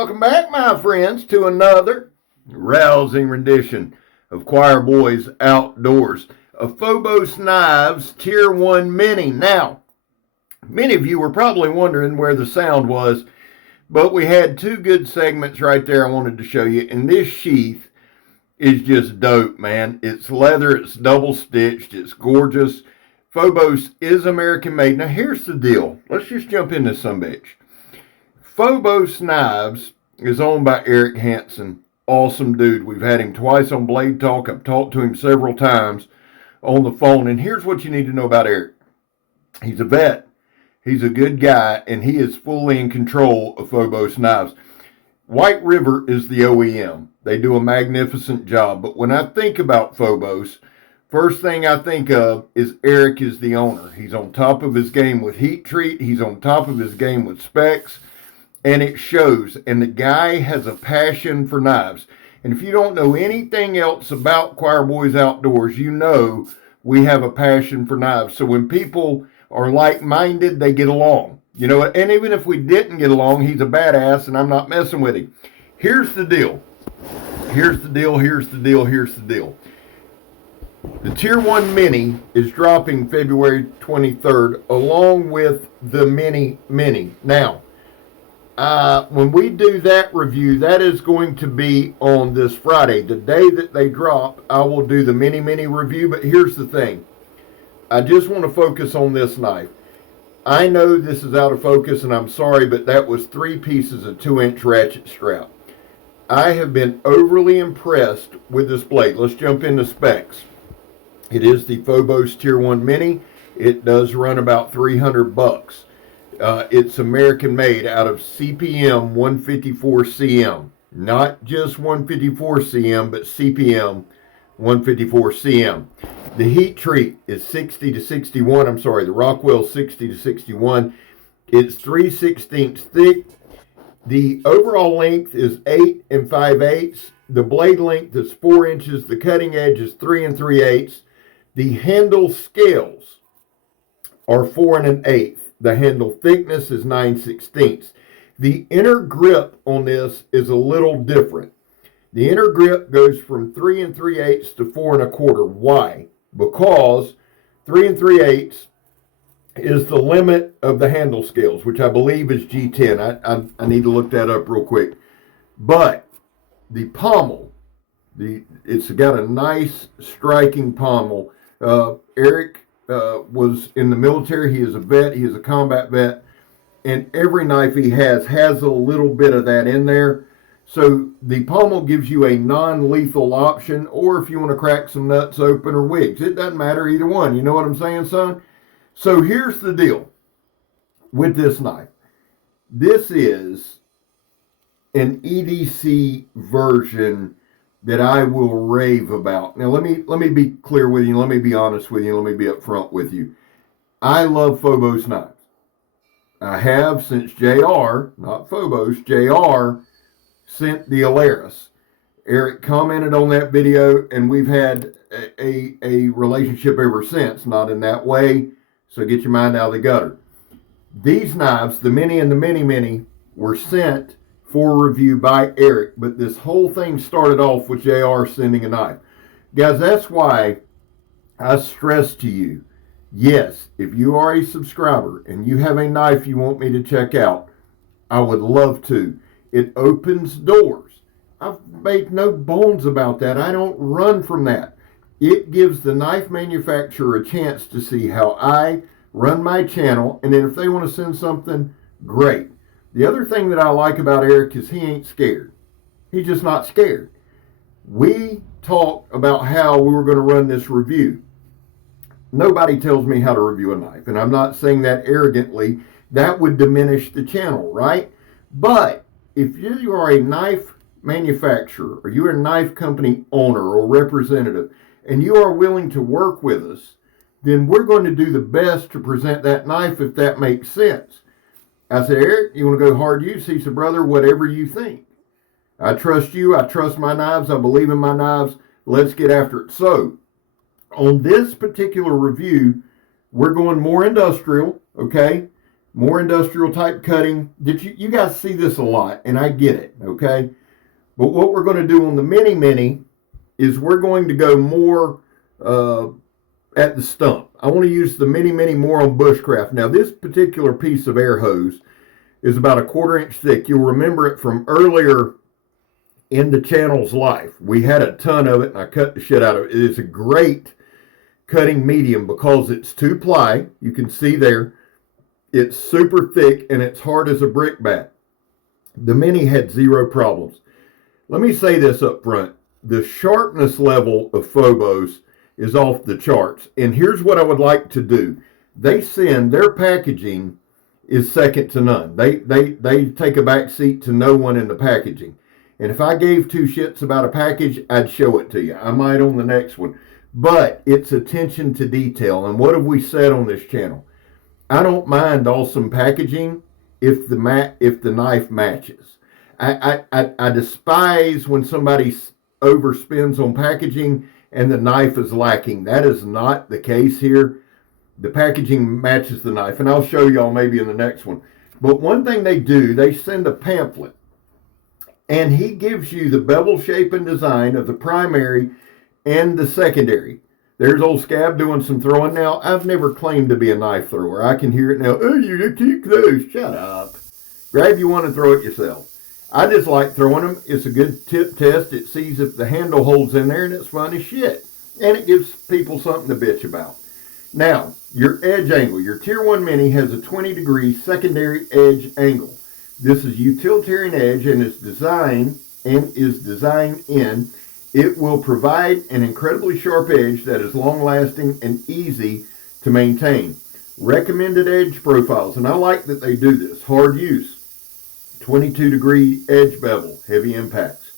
welcome back, my friends, to another rousing rendition of Choir Boys Outdoors, a Fobos Knives Tier 1 Mini. Now, many of you were probably wondering where the sound was, but we had two good segments right there I wanted to show you, and this sheath is just dope, man. It's leather, it's double stitched, it's gorgeous. Fobos is American made. Now, here's the deal. Let's just jump into some bitch. Fobos Knives is owned by Eric Hansen. Awesome dude. We've had him twice on Blade Talk. I've talked to him several times on the phone. And here's what you need to know about Eric. He's a vet. He's a good guy, and he is fully in control of Fobos Knives. White River is the OEM. They do a magnificent job. But when I think about Fobos, first thing I think of is Eric is the owner. He's on top of his game with heat treat. He's on top of his game with specs. And it shows. And the guy has a passion for knives. And if you don't know anything else about Choir Boys Outdoors, you know we have a passion for knives. So when people are like-minded, they get along. You know, and even if we didn't get along, he's a badass and I'm not messing with him. Here's the deal. Here's the deal. Here's the deal. Here's the deal. The Tier 1 Mini is dropping February 23rd along with the Mini. Now, when we do that review, that is going to be on this Friday. The day that they drop, I will do the Mini review. But here's the thing. I just want to focus on this knife. I know this is out of focus, and I'm sorry, but that was 3 pieces of 2-inch ratchet strap. I have been overly impressed with this blade. Let's jump into specs. It is the Fobos Tier 1 Mini. It does run about $300. It's American made out of CPM 154 CM. Not just 154 CM, but CPM 154 CM. The heat treat is 60 to 61. I'm sorry, the Rockwell 60 to 61. It's 3/16 thick. The overall length is 8 5/8. The blade length is 4 inches. The cutting edge is 3 3/8. The handle scales are 4 1/8. The handle thickness is 9/16. The inner grip on this is a little different. The inner grip goes from 3 3/8 to 4 1/4. Why? Because 3 3/8 is the limit of the handle scales, which I believe is G10. I need to look that up real quick. But the pommel, it's got a nice striking pommel. Eric was in the military. He is a vet. He is a combat vet. And every knife he has a little bit of that in there. So the pommel gives you a non-lethal option, or if you want to crack some nuts open or wigs. It doesn't matter, either one. You know what I'm saying, son? So here's the deal with this knife. This is an EDC version that I will rave about. Now, let me be clear with you. Let me be honest with you. Let me be upfront with you. I love Fobos knives. I have since JR, not Fobos, JR sent the Alaris. Eric commented on that video, and we've had a relationship ever since. Not in that way, so get your mind out of the gutter. These knives, the Mini and the Mini, were sent for review by Eric, but this whole thing started off with JR sending a knife. Guys, that's why I stress to you, yes, if you are a subscriber and you have a knife you want me to check out, I would love to. It opens doors. I've made no bones about that. I don't run from that. It gives the knife manufacturer a chance to see how I run my channel, and then if they want to send something, great. The other thing that I like about Eric is he ain't scared. He's just not scared. We talked about how we were going to run this review. Nobody tells me how to review a knife, and I'm not saying that arrogantly. That would diminish the channel, right? But if you are a knife manufacturer, or you're a knife company owner or representative, and you are willing to work with us, then we're going to do the best to present that knife if that makes sense. I said, Eric, you want to go hard use? He said, brother, whatever you think. I trust you. I trust my knives. I believe in my knives. Let's get after it. So, on this particular review, we're going more industrial, okay? more industrial type cutting. Did you guys see this a lot? And I get it, okay? But what we're going to do on the mini is we're going to go more at the stump. I want to use the mini more on bushcraft. Now, this particular piece of air hose is about a 1/4 inch thick. You'll remember it from earlier in the channel's life. We had a ton of it, and I cut the shit out of it. It is a great cutting medium because it's 2-ply. You can see there. It's super thick, and it's hard as a brickbat. The mini had zero problems. Let me say this up front. The sharpness level of Fobos is off the charts. And here's what I would like to do. They send their packaging is second to none. They take a back seat to no one in the packaging. And if I gave two shits about a package, I'd show it to you. I might on the next one. But it's attention to detail. And what have we said on this channel? I don't mind awesome packaging if the knife matches. I despise when somebody overspends on packaging and the knife is lacking. That is not the case here. The packaging matches the knife, and I'll show y'all maybe in the next one. But one thing they do, they send a pamphlet, and he gives you the bevel shape and design of the primary and the secondary. There's old Scab doing some throwing. Now, I've never claimed to be a knife thrower. I can hear it now. Oh, you keep those. Shut up. Grab you one and throw it yourself. I just like throwing them. It's a good tip test. It sees if the handle holds in there, and it's fun as shit. And it gives people something to bitch about. Now, your edge angle. Your Tier 1 Mini has a 20-degree secondary edge angle. This is utilitarian edge and is designed in. It will provide an incredibly sharp edge that is long-lasting and easy to maintain. Recommended edge profiles, and I like that they do this. Hard use. 22-degree edge bevel, heavy impacts.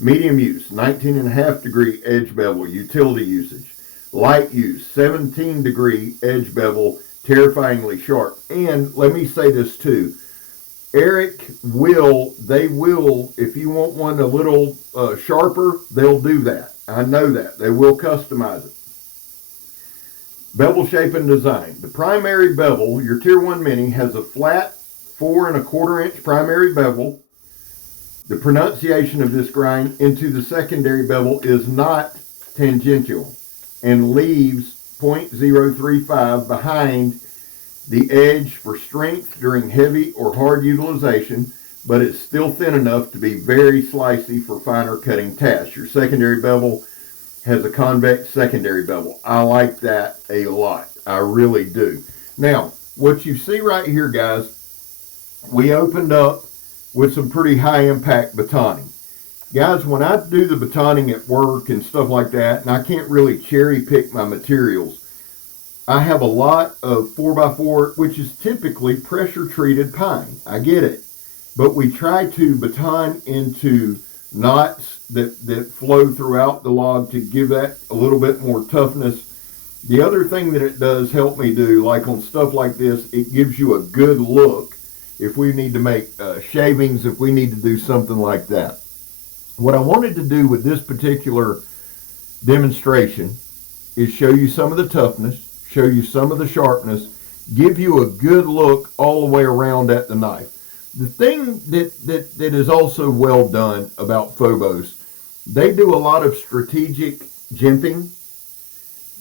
Medium use, 19.5-degree edge bevel, utility usage. Light use, 17-degree edge bevel, terrifyingly sharp. And let me say this too. Eric they will, if you want one a little sharper, they'll do that. I know that. They will customize it. Bevel shape and design. The primary bevel, your Tier 1 Mini, has a flat 4.25 inch primary bevel. The pronunciation of this grind into the secondary bevel is not tangential and leaves 0.035 behind the edge for strength during heavy or hard utilization, but it's still thin enough to be very slicey for finer cutting tasks. Your secondary bevel has a convex secondary bevel. I like that a lot. I really do. Now, what you see right here, guys, we opened up with some pretty high impact batoning. Guys, when I do the batoning at work and stuff like that, and I can't really cherry pick my materials, I have a lot of 4x4, which is typically pressure treated pine. I get it. But we try to baton into knots that flow throughout the log to give that a little bit more toughness. The other thing that it does help me do, like on stuff like this, it gives you a good look if we need to make shavings, if we need to do something like that. What I wanted to do with this particular demonstration is show you some of the toughness, show you some of the sharpness, give you a good look all the way around at the knife. The thing that is also well done about Fobos, they do a lot of strategic jimping.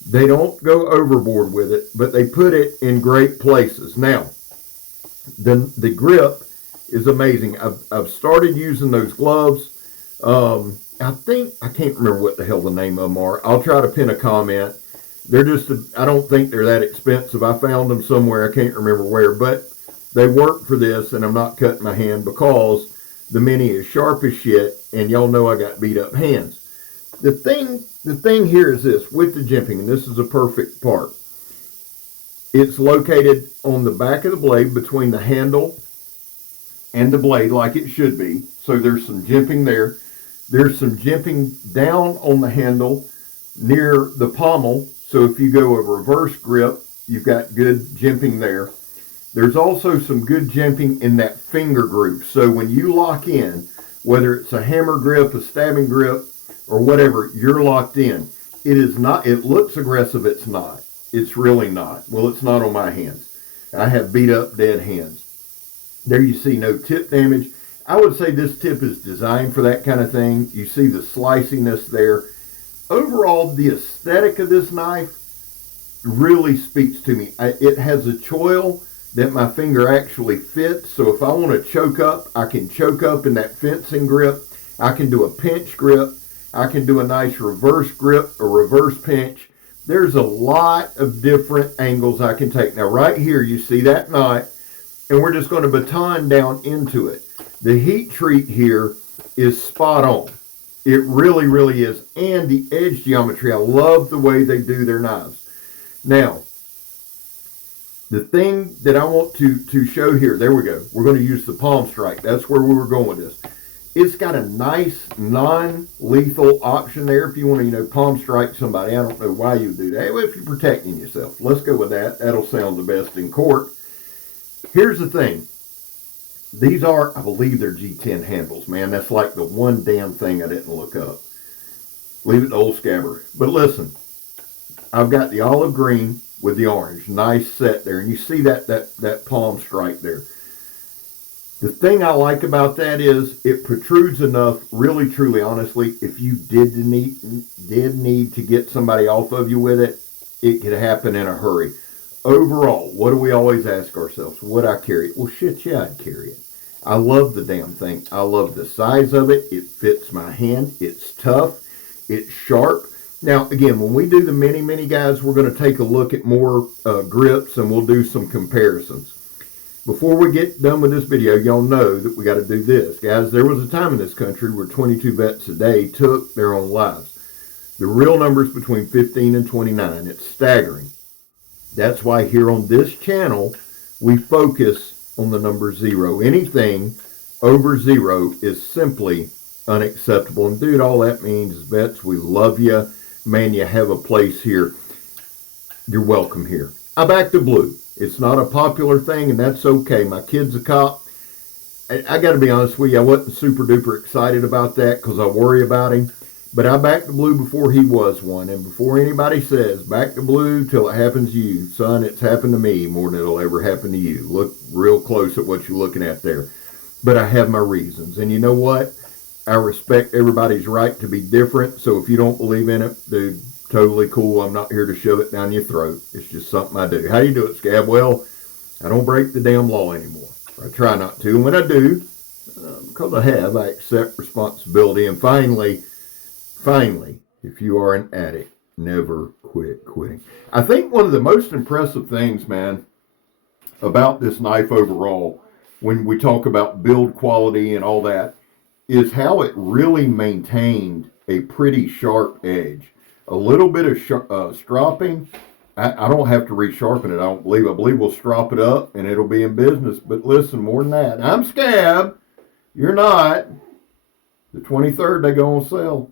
They don't go overboard with it, but they put it in great places. Now, the grip is amazing. I've started using those gloves. I can't remember what the hell the name of them are. I'll try to pin a comment. They're just, I don't think they're that expensive. I found them somewhere. I can't remember where, but they work for this, and I'm not cutting my hand because the Mini is sharp as shit, and y'all know I got beat up hands. The thing here is this, with the jimping, and this is a perfect part. It's located on the back of the blade between the handle and the blade like it should be. So there's some jimping there. There's some jimping down on the handle near the pommel. So if you go a reverse grip, you've got good jimping there. There's also some good jimping in that finger groove. So when you lock in, whether it's a hammer grip, a stabbing grip, or whatever, you're locked in. It is not, it looks aggressive, it's not. It's really not. Well, it's not on my hands. I have beat up dead hands. There you see no tip damage. I would say this tip is designed for that kind of thing. You see the sliciness there. Overall, the aesthetic of this knife really speaks to me. It has a choil that my finger actually fits. So if I want to choke up, I can choke up in that fencing grip. I can do a pinch grip. I can do a nice reverse grip, a reverse pinch. There's a lot of different angles I can take. Now right here, you see that knot, and we're just going to baton down into it. The heat treat here is spot on. It really, really is. And the edge geometry, I love the way they do their knives. Now, the thing that I want to show here, there we go. We're going to use the palm strike. That's where we were going with this. It's got a nice non-lethal option there if you want to, palm strike somebody. I don't know why you would do that. Well, if you're protecting yourself. Let's go with that. That'll sound the best in court. Here's the thing. These are, I believe they're G10 handles, man. That's like the one damn thing I didn't look up. Leave it to old Scabber. But listen, I've got the olive green with the orange. Nice set there. And you see that palm strike there. The thing I like about that is it protrudes enough, really, truly, honestly, if you did need to get somebody off of you with it, it could happen in a hurry. Overall, what do we always ask ourselves? Would I carry it? Well, shit, yeah, I'd carry it. I love the damn thing. I love the size of it. It fits my hand. It's tough. It's sharp. Now, again, when we do the mini guys, we're going to take a look at more grips and we'll do some comparisons. Before we get done with this video, y'all know that we got to do this. Guys, there was a time in this country where 22 vets a day took their own lives. The real number's between 15 and 29. It's staggering. That's why here on this channel, we focus on the number 0. Anything over 0 is simply unacceptable. And dude, all that means is, vets, we love you. Man, you have a place here. You're welcome here. I back the blue. It's not a popular thing, and that's okay. My kid's a cop. I got to be honest with you, I wasn't super duper excited about that because I worry about him. But I backed the blue before he was one. And before anybody says, back the blue till it happens to you. Son, it's happened to me more than it'll ever happen to you. Look real close at what you're looking at there. But I have my reasons. And you know what? I respect everybody's right to be different. So if you don't believe in it, dude, totally cool. I'm not here to shove it down your throat. It's just something I do. How you do it, Scab? Well, I don't break the damn law anymore. I try not to. And when I do, because I accept responsibility. And finally, if you are an addict, never quit quitting. I think one of the most impressive things, man, about this knife overall, when we talk about build quality and all that, is how it really maintained a pretty sharp edge. A little bit of stropping. I don't have to resharpen it, I don't believe. I believe we'll strop it up and it'll be in business. But listen, more than that. I'm Scab. You're not. The 23rd, they go on sale.